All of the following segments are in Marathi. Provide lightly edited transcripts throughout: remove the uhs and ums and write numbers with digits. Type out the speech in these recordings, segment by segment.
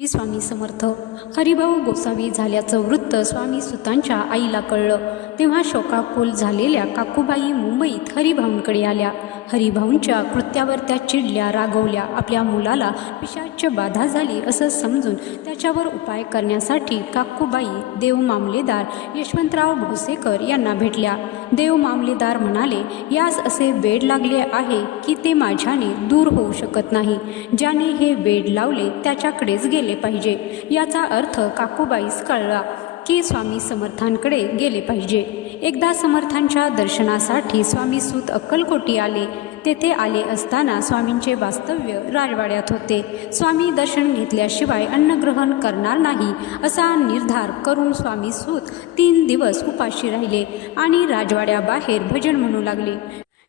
स्वामी समर्थ. हरिभाऊ गोसावी झाल्याचं वृत्त स्वामी सुतांच्या आईला कळलं तेव्हा शोकाकुल झालेल्या काकूबाई मुंबईत हरिभाऊंकडे आल्या. हरिभाऊंच्या कृत्यावर त्या चिडल्या, रागवल्या. आपल्या मुलाला पिशाच्य बाधा झाली असं समजून त्याच्यावर उपाय करण्यासाठी काकूबाई देव मामलेदार यशवंतराव भोसेकर यांना भेटल्या. देव मामलेदार म्हणाले, यास असे वेड लागले आहे की ते माझ्याने दूर होऊ शकत नाही. ज्याने हे वेड लावले त्याच्याकडेच गेले पाहिजे. याचा अर्थ काकूबाईस कळला की स्वामी समर्थांकडे गेले पाहिजे. एकदा समर्थांच्या दर्शनासाठी स्वामी सूत अक्कलकोटी आले. तेथे आले असताना स्वामींचे वास्तव्य राजवाड्यात होते. स्वामी दर्शन घेतल्याशिवाय अन्नग्रहण करणार नाही असा निर्धार करून स्वामी सूत 3 दिवस उपाशी राहिले आणि राजवाड्याबाहेर भजन म्हणू लागले.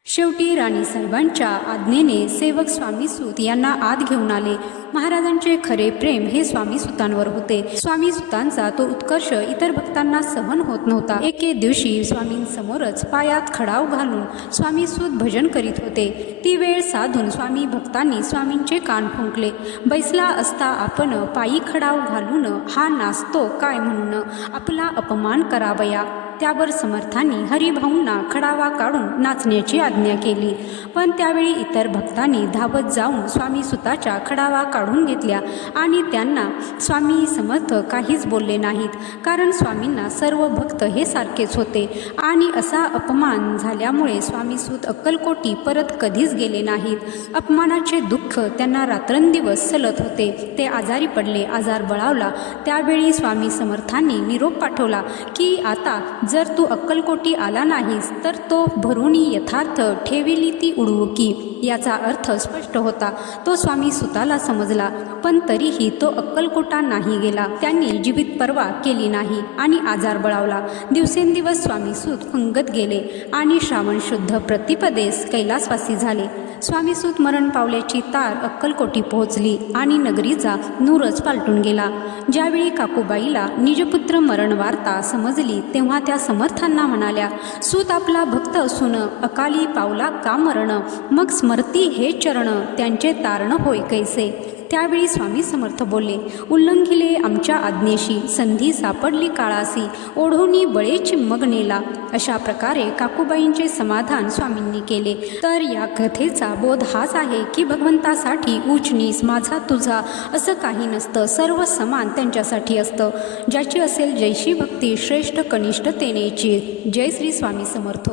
शेवटी राणीसाहेबांच्या आज्ञेने सेवक स्वामी सूत यांना आत घेऊन आले. महाराजांचे खरे प्रेम हे स्वामी सुतांवर होते. स्वामी सुतांचा तो उत्कर्ष इतर भक्तांना सहन होत नव्हता. एके दिवशी स्वामींसमोरच पायात खडाव घालून स्वामी सूत भजन करीत होते. ती वेळ साधून स्वामी भक्तांनी स्वामींचे कान फुंकले. बैसला असता आपण पायी खडाव घालून हा नाचतो काय म्हणून आपला अपमान करावया. त्यावर समर्थांनी हरिभाऊंना खडावा काढून नाचण्याची आज्ञा केली. पण त्यावेळी इतर भक्तांनी धावत जाऊन स्वामी सुताच्या खडावा काढून घेतल्या आणि त्यांना स्वामी समर्थ काहीच बोलले नाहीत, कारण स्वामींना सर्व भक्त हे सारखेच होते. आणि असा अपमान झाल्यामुळे स्वामी सूत अक्कलकोटी परत कधीच गेले नाहीत. अपमानाचे दुःख त्यांना रात्रंदिवस सलत होते. ते आजारी पडले. आजार बळावला. त्यावेळी स्वामी समर्थांनी निरोप पाठवला की आता जर तू अक्कलकोटी आला नाहीस तर तो भरुणी यथार्थ ठेविली ती उडवुकी. याचा अर्थ स्पष्ट होता. तो स्वामी सुताला समजला, पण तरीही तो अक्कलकोटा नाही गेला. त्यांनी जीवित पर्वा केली नाही आणि आजार बळावला. दिवसेंदिवस स्वामी सूत फंगत गेले आणि श्रावण शुद्ध प्रतिपदेस कैलासवासी झाले. स्वामी सूत मरण पावल्याची तार अक्कलकोटी पोहोचली आणि नगरीचा नूरच पालटून गेला. ज्यावेळी काकूबाईला निजपुत्र मरण वार्ता समजली तेव्हा त्या समर्थांना म्हणाल्या, सूत आपला भक्त असून अकाली पावला का मरण, मग स्मरती हे चरण त्यांचे तारण होय कैसे. त्यावेळी स्वामी समर्थ बोलले, उल्लंघिले आमच्या आज्ञेशी, संधी सापडली काळासी, ओढोनी बळेची मग नेला. अशा प्रकारे काकूबाईंचे समाधान स्वामींनी केले. तर या कथेचा बोध हाच आहे की भगवंतासाठी ऊच नीच, माझा तुझा असं काही नसतं. सर्व समान त्यांच्यासाठी असतं. ज्याची असेल जैशी भक्ती, श्रेष्ठ कनिष्ठ तेनेची. जय श्री स्वामी समर्थ.